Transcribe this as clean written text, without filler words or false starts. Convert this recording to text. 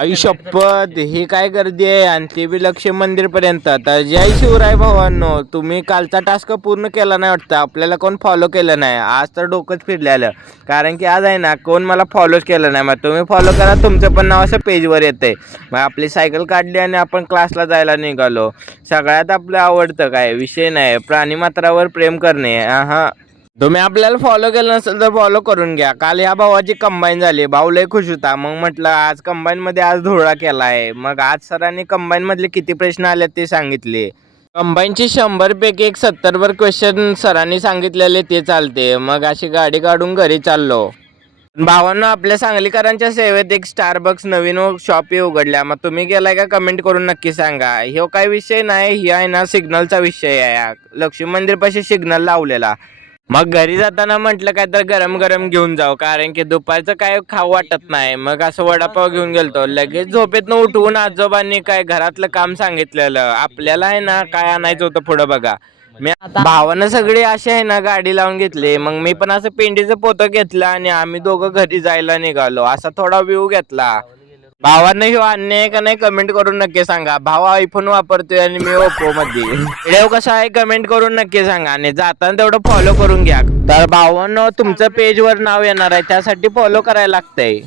आई शपथ, ही काय गर्दी आहे आणि ते बी लक्ष्मी मंदिर पर्यंत. तर जय शिवराय भावांनो, तुम्ही कालचा टास्क पूर्ण केला नाही वाटतं. आपल्याला कोण फॉलो केलं नाही आज, तर डोकंच फिरलेलं. कारण की आज आहे ना, कोण मला फॉलोच केलं नाही. मग तुम्ही फॉलो करा, तुमचं पण नाव असं पेजवर येतंय. मग आपली सायकल काढली आणि आपण क्लासला जायला निघालो. सगळ्यात आपलं आवडतं काय विषय नाही, प्राणीमात्रावर प्रेम करणे. हा, तुम्ही आपल्याला फॉलो केलं नसेल तर फॉलो करून घ्या. काल ह्या भावाची कंबाईन झाली, भाऊ लय खुश होता. मग म्हटलं आज कंबाईन मध्ये आज धुळा केलाय. मग आज सरांनी कंबाईन मधले किती प्रश्न आले ते सांगितले. कंबाईनची 100 पैकी एक 70 वर क्वेश्चन सरांनी सांगितलेले ते चालते. मग अशी गाडी काढून घरी चाललो. भावांनो, आपल्या सांगलीकरांच्या सेवेत एक स्टारबक्स नवीन शॉप उघडल्या. मग तुम्ही गेलाय का कमेंट करून नक्की सांगा. ह्यो काय विषय नाही, ही आहे ना सिग्नलचा विषय आहे. लक्ष्मी मंदिर पाशी सिग्नल लावलेला. मग घरी जाताना म्हटलं काय तर गरम गरम घेऊन जाऊ, कारण की दुपारचं काय खाऊ वाटत नाही. मग असं वडापाव घेऊन गेलतो. लगेच झोपेतनं उठवून आजोबांनी काय घरातलं काम सांगितलेलं. आपल्याला आहे ना काय आणायचं होतं पुढं बघा. मी भावानं सगळी अशी आहे ना गाडी लावून घेतली. मग मी पण असं पेंडीचं पोतं घेतलं आणि आम्ही दोघं घरी जायला निघालो. असा थोडा व्ह्यू घेतला. भावांना ह्यो अन्याय का नाही कमेंट करून नक्की सांगा. भाव आयफोन वापरतोय आणि मी ओप्पो मध्ये. व्हिडिओ कसा आहे कमेंट करून नक्की सांगा आणि जाताना तेवढं फॉलो करून घ्या. तर भावांनो, तुमचं पेजवर नाव येणार आहे, त्यासाठी फॉलो करायला लागतंय.